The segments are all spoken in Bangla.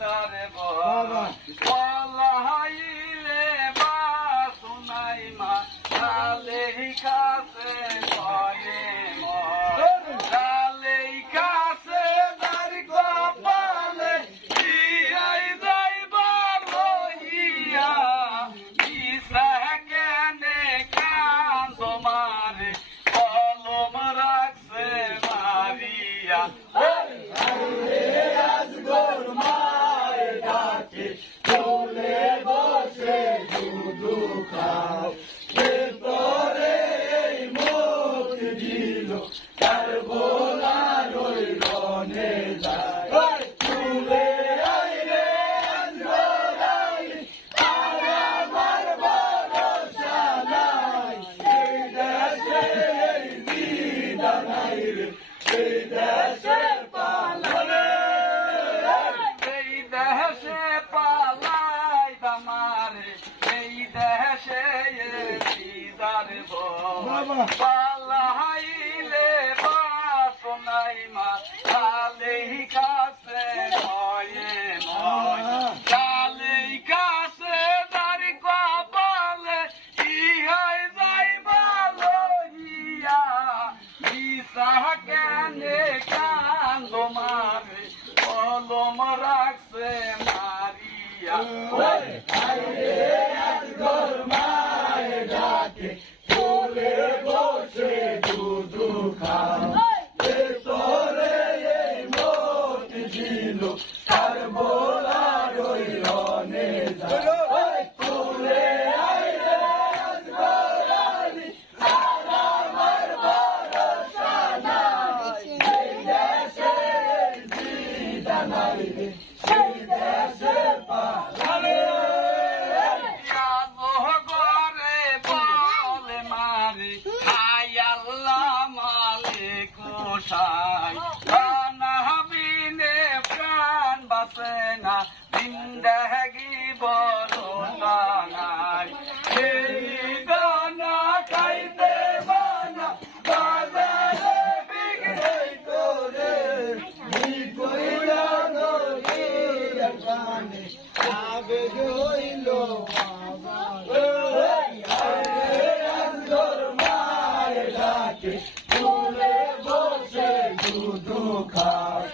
দিদারে বলাইলে বা শোনাই মা কালেই কাছে কয়ে কালেই কাছে দার কপালে ইয়াই যাইবা লইয়া ইসা কেনে কান তোমারে কলম রাখছে মারিয়া পালাইলে বা শোনাই মা কালেই কাছে কয়ে কালেই কাছে দার কপালে ইহাই যাইবা লইয়া ইসা কেনে কান তোমারে কলম রাখছে মারিয়া প্রাণ বাঁচে না জিন্দেগি বড় নাই এই দানা খাইতে বানা বাজারে বিক্রি করে নিকইয়া নদীর পানি আবে হইল মায়ের ডাকে তুলে বসে দুধ খায়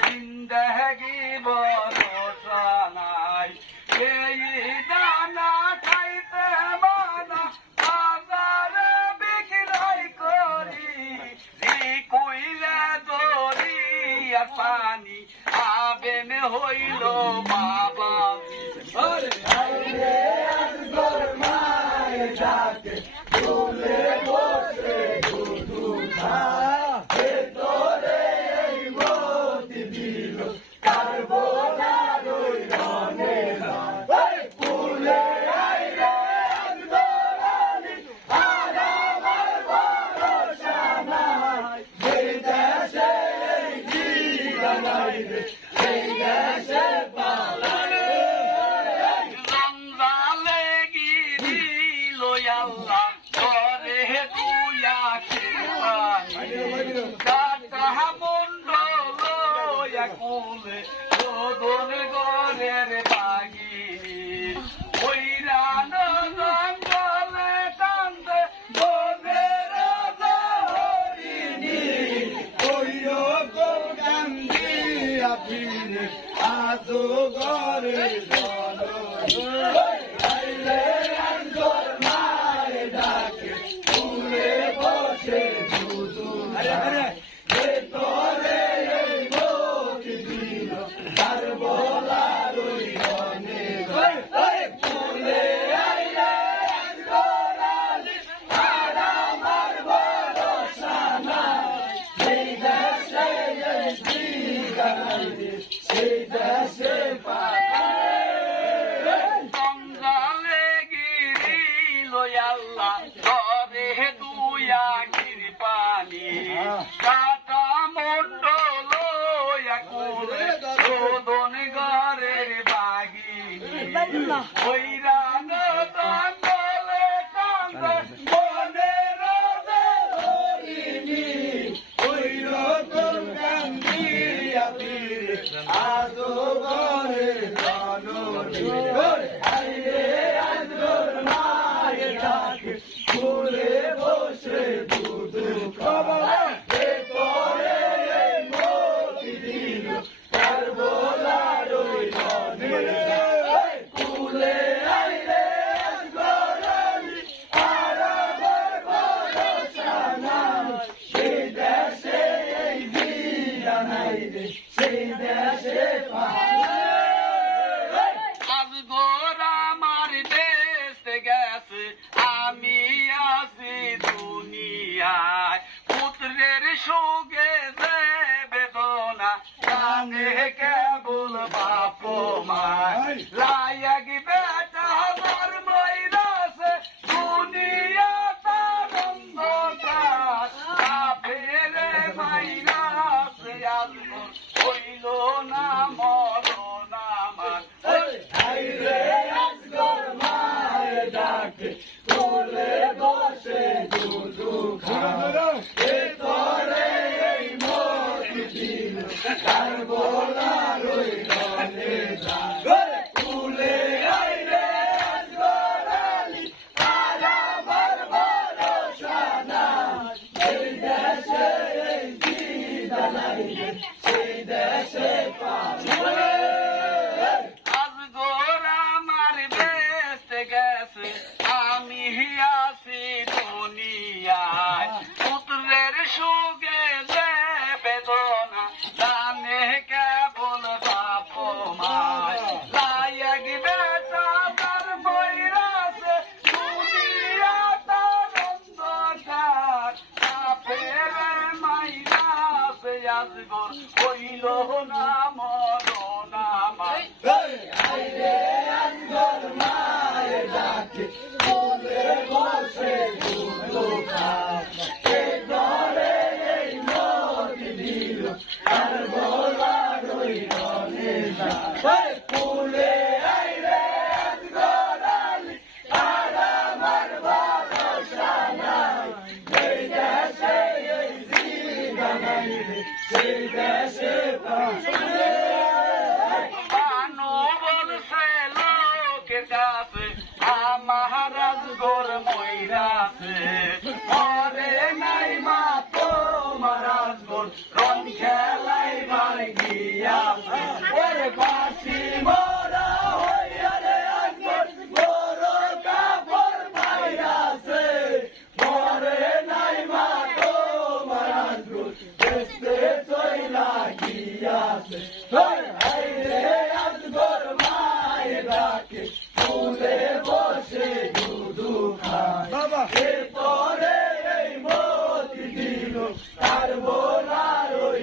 জিন্দেগি ভরসা নাই এই দানা খাইতে বানা বাজারে বিক্রয় করি কইলে দরি আর পানি আবেন হইল বাবা Say সেই দেশে জঞ্জালে গিরিল আল্লাহ ধরে দুয়া কৃপানি কাটা মন্ডল করে শোধন ঘরের বাগিনী হৈরান দণ্ডলে কান্দ মনে রাজে হরিণী হৈরকম কান্দিয়া ফিরে আজো ঘরে জননী আইরে আজগর মায়ের ডাকে ফুলে বসে দুধু খাওয়া পরে মতি দিল তার বলার ওই কুলে আইরে আজগর আলী আর আমার ভরসা নাই সেই দেশে এই বিয়া নাই রে সেই দেশে আজগর আমার দেশ গেছে আমি আছি দুনিয়ায় পুত্রের সুখে যে বেদনা জানে কেবল বাপ মায় লায়ক বেটা আমার মইরাছে দুনিয়া তার অন্ধকার বাপের মাইরাছে আজগর হইল না মরণ আমার আইরে আজগর মায়ের ডাকে কোলে বসে দুধু খায় তোরে এই মতি দিল তার বলার ওই কুলে আইরে আজগর আলী আর আমার ভরসা নাই সেই দেশে এই দিদা নাই সেই দেশে আজগর আমার বেঁচে গেছে আমি আছি দুনিয়ায় পুত্রের সুখে যে বেদনা জানে কেবল বাপ মায় লায়ক বেটা তার বইরাছে দুনিয়া তার অন্ধকার বাপের মাইরাছে আজগর হইল না মরণ আমার আইরে আজগর মায়ের ডাকে কোলে বসে দুধু খায় ধরে এই মতি দিল আর বলার ওই কুলে আইরে আজগর আলী আর আমার ভরসা নাই সেই দেশে এই জিদা নাই রে সেই দেশে পানো বলছে লোকের কাছে আমার আজগর মইরাছে ঘরে নাই মা তোমার আজগর রং খেলাইবার গিয়াছে ওরে বাসি মরা হইয়া রে আজগর বড় কাপড় পাইয়াছে ঘরে নাই মা তোমার আজগর দেখতে চইলা গিয়াছে আইরে আজগর মায়ের ডাকে ফুলে বসে দুধু খায় পরে এই মতি দিল তার বলার ওই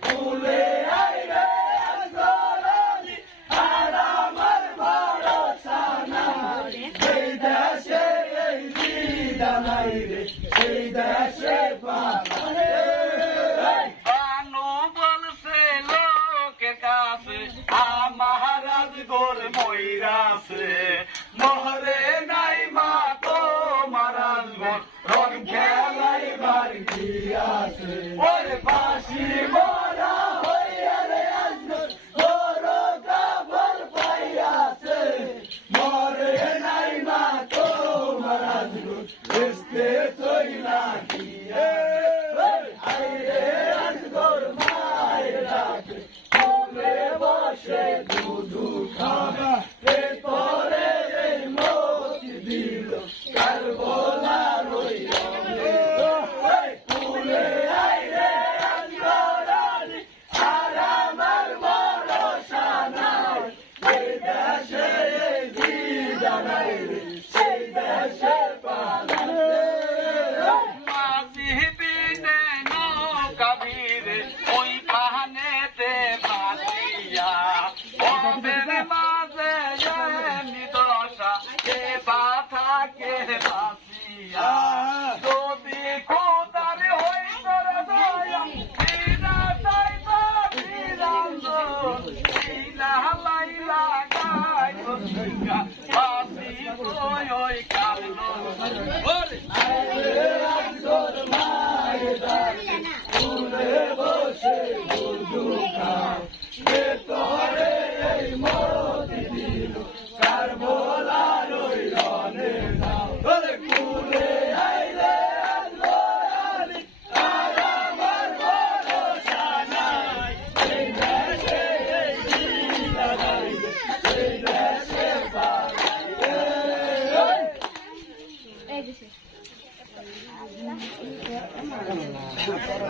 ফুলে আইরে আজগর আলী আর আমার ভরসা নাই সেই দেশে এই দিদা নাই রে সেই দেশে বানু বলছে শিক্ষা বাপি ওই কালো ওরে আরে আসর মায়ের